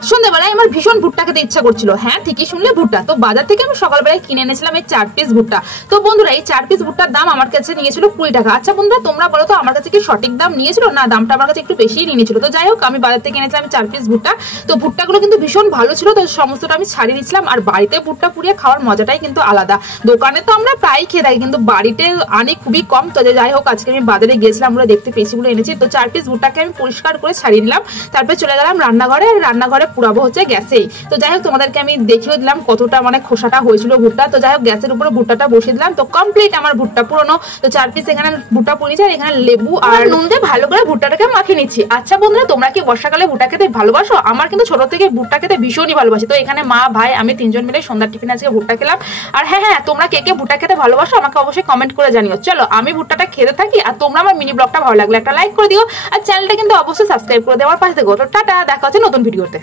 সন্ধ্যাবেলায় আমার ভীষণ ভুট্টা খেতে ইচ্ছা করছিল। হ্যাঁ, ঠিকই শুনলে, ভুট্টা। তো বাজার থেকে আমি সকালবেলায় কিনে এনেছিলাম এই 4 পিস ভুট্টা। তো বন্ধুরা, এই 4 পিস ভুট্টার দাম আমার কাছে নিয়েছিল 20 টাকা। আচ্ছা বন্ধুরা, তোমরা বলো তো আমার কাছে কি সঠিক দাম নিয়েছিল, না দামটা আমার কাছে একটু বেশিই নিয়েছিল? তো যাই হোক, আমি বাজার থেকে এনেছিলাম 4 পিস ভুট্টা। তো ভুট্টাগুলো কিন্তু ভীষণ ভালো ছিল, তো সমস্তটা আমি ছাড়িয়ে নিচ্ছিলাম। আর বাড়িতে ভুট্টা পুড়িয়ে খাওয়ার মজাটাই কিন্তু আলাদা। দোকানে তো আমরা প্রায় খেয়ে থাকি, কিন্তু বাড়িতে আনি খুবই কম। তো যাই হোক, আজকে আমি বাজারে গিয়েছিলাম, আমরা দেখতে পেয়েছি বলে এনেছি। তো 4 পিস ভুট্টাকে আমি পরিষ্কার করে ছাড়িয়ে নিলাম। তারপরে চলে গেলাম রান্নাঘরে। রান্নাঘরে পুরাবো হচ্ছে গ্যাসেই। তো যাই হোক, তোমাদেরকে আমি দেখিয়ে দিলাম কতটা মানে খোসাটা হয়েছিল ভুট্টা। তো যাই হোক, গ্যাসের উপরে ভুট্টাটা বসিয়ে দিলাম। তো কমপ্লিট আমার ভুট্টা পুরোনো। তো 4 পিস এখানে ভুট্টা পুড়িয়েছি, আর এখানে লেবু আর নুন দিয়ে ভালো করে ভুট্টাটাকে মাখিয়ে নিচ্ছি। আচ্ছা বন্ধুরা, তোমরা কি বর্ষাকালে ভুট্টা খেতে ভালোবাসো? আমার কিন্তু ছোট থেকে ভুট্টা খেতে ভীষণই ভালোবাসি। তো এখানে মা, ভাই, আমি 3 জন মিলে সন্ধ্যার টিফিনে আজকে ভুট্টা খেলাম। আর হ্যাঁ, তোমরা কে কে ভুট্টা খেতে ভালোবাসো আমাকে অবশ্যই কমেন্ট করে জানিও। চলো, আমি ভুট্টাটা খেতে থাকি, আর তোমরা আমার মিনি ব্লগটা ভালো লাগলে একটা লাইক করে দিও, আর চ্যানেলটা কিন্তু অবশ্যই সাবস্ক্রাইব করে দেওয়ার পাশে থেকো। তো টাটা, দেখা হচ্ছে নতুন ভিডিওতে।